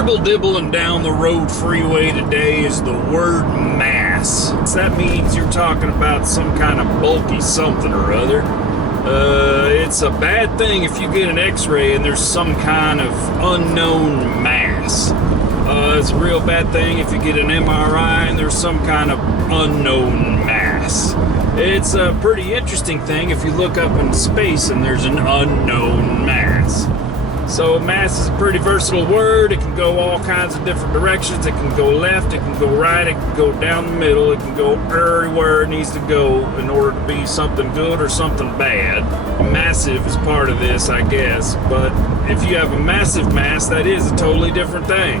Dribble-dibbling down the road freeway today is the word mass. That means you're talking about some kind of bulky something or other. It's a bad thing if you get an x-ray and there's some kind of unknown mass. It's a real bad thing if you get an MRI and there's some kind of unknown mass. It's a pretty interesting thing if you look up in space and there's an unknown mass. So mass is a pretty versatile word. It can go all kinds of different directions. It can go left, it can go right, it can go down the middle, it can go everywhere it needs to go in order to be something good or something bad. Massive is part of this, I guess, but if you have a massive mass, that is a totally different thing.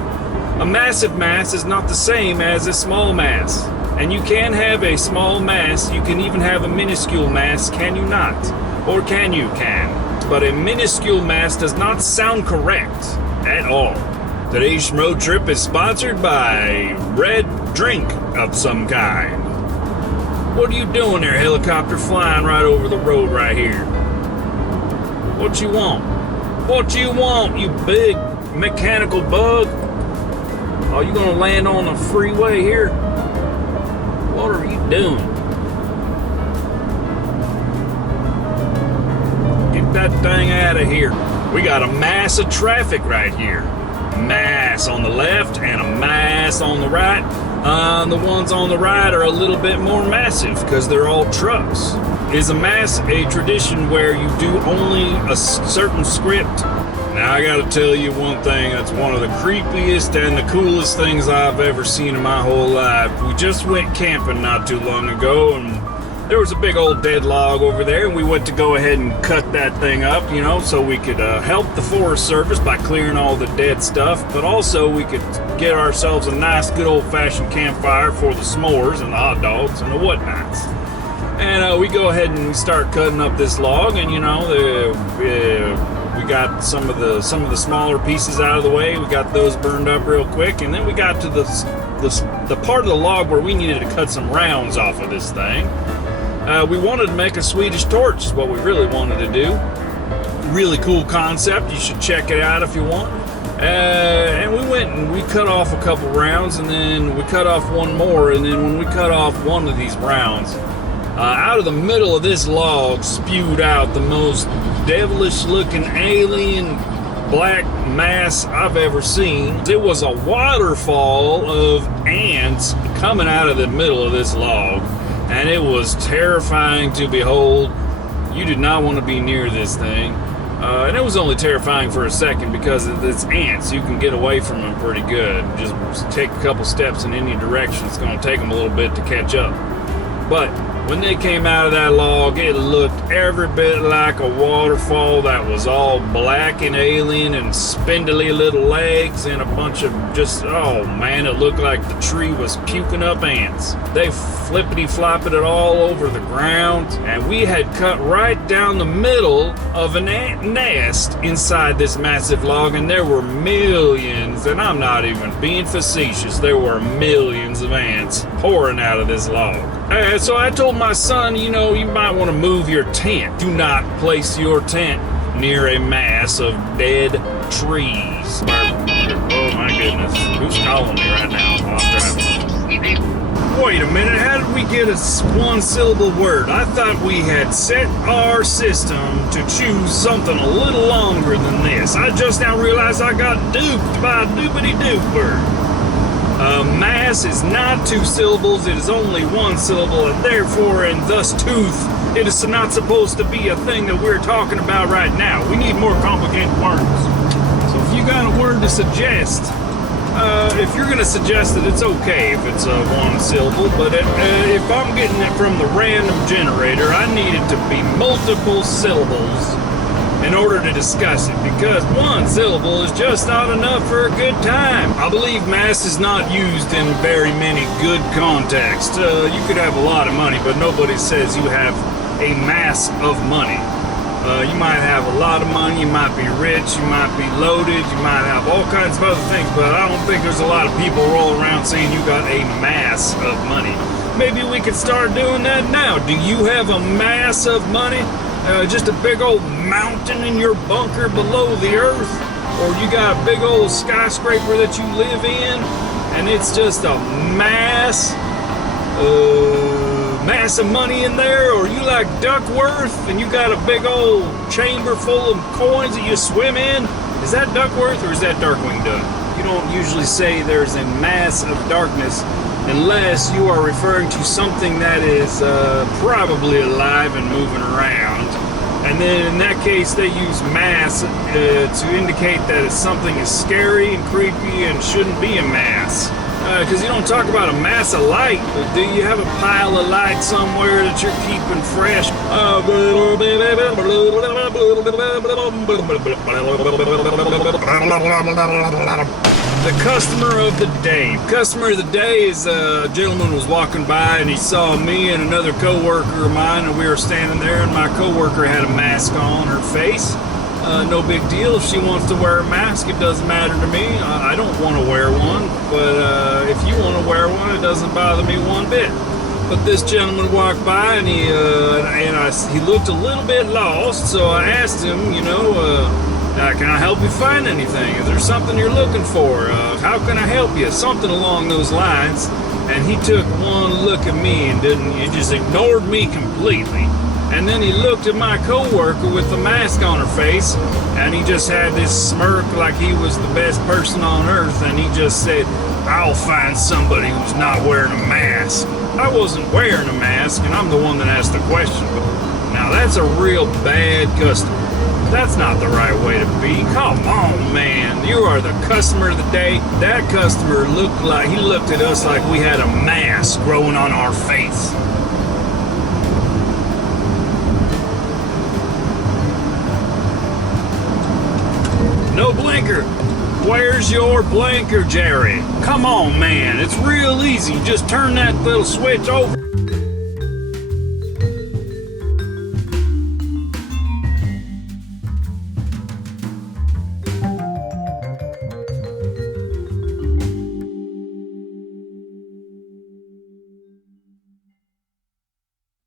A massive mass is not the same as a small mass. And you can have a small mass, you can even have a minuscule mass, can you not? Or can you? Can. But a minuscule mass does not sound correct at all. Today's Shmroad Trip is sponsored by red drink of some kind. What are you doing there, helicopter flying right over the road right here? What you want? What you want, you big mechanical bug? Are you gonna land on the freeway here? What are you doing? Get that thing out of here. We got a mass of traffic right here. Mass on the left and a mass on the right. The ones on the right are a little bit more massive because they're all trucks. Is a mass a tradition where you do only a certain script? Now I gotta tell you one thing, that's one of the creepiest and the coolest things I've ever seen in my whole life. We just went camping not too long ago and there was a big old dead log over there and we went to go ahead and cut that thing up, you know, so we could help the Forest Service by clearing all the dead stuff, but also we could get ourselves a nice good old-fashioned campfire for the s'mores and the hot dogs and the whatnots. And we go ahead and we start cutting up this log and, you know, we got some of the smaller pieces out of the way. We got those burned up real quick, and then we got to the part of the log where we needed to cut some rounds off of this thing. We wanted to make a Swedish torch is what we really wanted to do. Really cool concept. You should check it out if you want. And we went and we cut off a couple rounds, and then we cut off one more, and then when we cut off one of these rounds, out of the middle of this log spewed out the most devilish looking alien black mass I've ever seen. It was a waterfall of ants coming out of the middle of this log, and it was terrifying to behold. You did not want to be near this thing. And it was only terrifying for a second because it's ants. You can get away from them pretty good. Just take a couple steps in any direction. It's going to take them a little bit to catch up. But when they came out of that log, it looked every bit like a waterfall that was all black and alien and spindly little legs and a bunch of just, oh man, it looked like the tree was puking up ants. They flippity-flopped it all over the ground, and we had cut right down the middle of an ant nest inside this massive log, and there were millions, and I'm not even being facetious, there were millions of ants pouring out of this log. So I told my son, you know, you might want to move your tent. Do not place your tent near a mass of dead trees. Oh my goodness, who's calling me right now while I'm driving? Wait a minute, how did we get a one-syllable word? I thought we had set our system to choose something a little longer than this. I just now realized I got duped by a doopity-doop word. Mass is not two syllables, it is only one syllable, and therefore, and thus tooth, it is not supposed to be a thing that we're talking about right now. We need more complicated words. So if you got a word to suggest, if you're going to suggest it, it's okay if it's one syllable, but if I'm getting it from the random generator, I need it to be multiple syllables in order to discuss it, because one syllable is just not enough for a good time. I believe mass is not used in very many good contexts. You could have a lot of money, but nobody says you have a mass of money. You might have a lot of money, you might be rich, you might be loaded, you might have all kinds of other things, but I don't think there's a lot of people rolling around saying you got a mass of money. Maybe we could start doing that now. Do you have a mass of money? Just a big old mountain in your bunker below the earth? or you got a big old skyscraper that you live in, and it's just a mass of money in there, or you like Duckworth and you got a big old chamber full of coins that you swim in. Is that Duckworth or is that Darkwing Duck? You don't usually say there's a mass of darkness unless you are referring to something that is probably alive and moving around. And then in that case, they use mass to indicate that something is scary and creepy and shouldn't be a mass. Because you don't talk about a mass of light, but do you have a pile of light somewhere that you're keeping fresh? The customer of the day. Customer of the day is a gentleman was walking by and he saw me and another co-worker of mine, and we were standing there, and my co-worker had a mask on her face. No big deal. If she wants to wear a mask, it doesn't matter to me. I don't want to wear one, but if you want to wear one, it doesn't bother me one bit. But this gentleman walked by and he looked a little bit lost, so I asked him, can I help you find anything? Is there something you're looking for? How can I help you? Something along those lines. And he took one look at me and he just ignored me completely. And then he looked at my coworker with the mask on her face, and he just had this smirk like he was the best person on earth, and he just said, "I'll find somebody who's not wearing a mask." I wasn't wearing a mask, and I'm the one that asked the question. Now that's a real bad customer. That's not the right way to be. Come on, man. You are the customer of the day. That customer looked at us like we had a mask growing on our face. No blinker. Where's your blinker, Jerry? Come on, man. It's real easy. Just turn that little switch over.